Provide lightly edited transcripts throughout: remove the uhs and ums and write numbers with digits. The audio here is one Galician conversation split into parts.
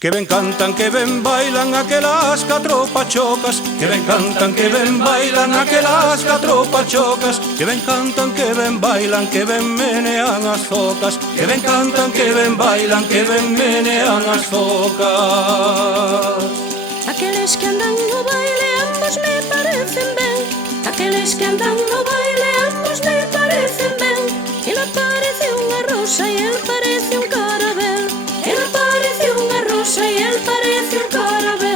Que ben cantan, que ben bailan aquelas catro pachocas. Que ben cantan, que ben bailan aquelas catro pachocas. Que ben cantan, que ben bailan, que ben menean as focas. Que ben cantan, que ben bailan, que ben menean as focas. Aqueles que andan no baile ambos me parecen ben. Aqueles que andan no baile ambos me parecen ben. Ela parece unha rosa e el parece un carabel. Ela parece unha rosa e el parece un carabel.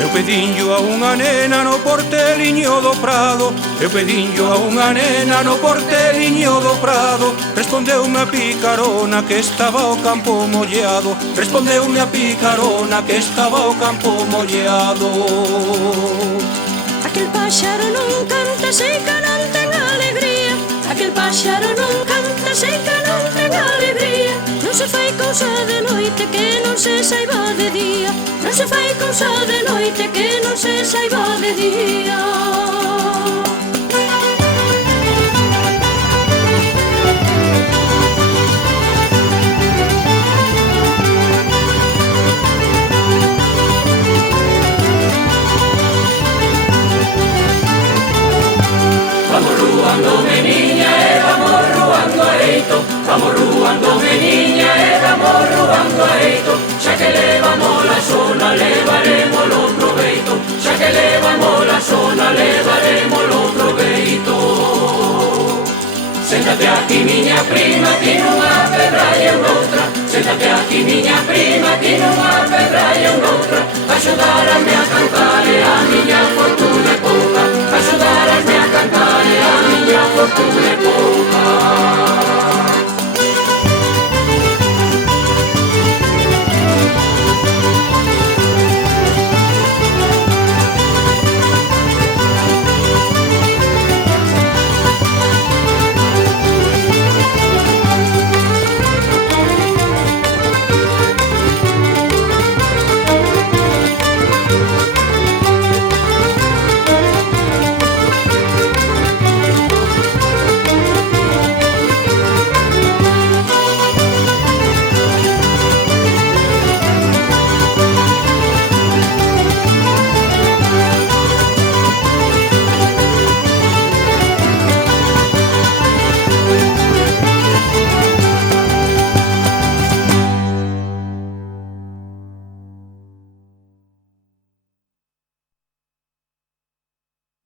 Eu pedinllo a unha nena no porteliño do prado. Eu pedinllo a unha nena no porteliño do prado. Respondeume a picarona que estaba o campo molleado. Respondeume a picarona que estaba o campo molleado. Aquel páxaro non canta se ca non ten alegría. Aquel páxaro non canta se ca non ten alegría. Non se fai cousa de noite que non se saiba de día. Non se fai cousa de noite que non se saiba de día. Vamos ruando meniña e vamos ruando a eito. Vamos ruando meniña e vamos ruando a eito. Xa que levamos la zona levaremos lo proveito. Xa que levamos la zona levaremos lo proveito. Séntate aquí miña prima, ti nunha pedra e outra. Séntate aquí miña prima, ti nunha pedra e outra. Axudarasme a cantar e a miña fortuna é pouca. Axudarasme a cantar e a miña fortuna é pouca.